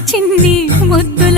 చిన్ని ముద్దుల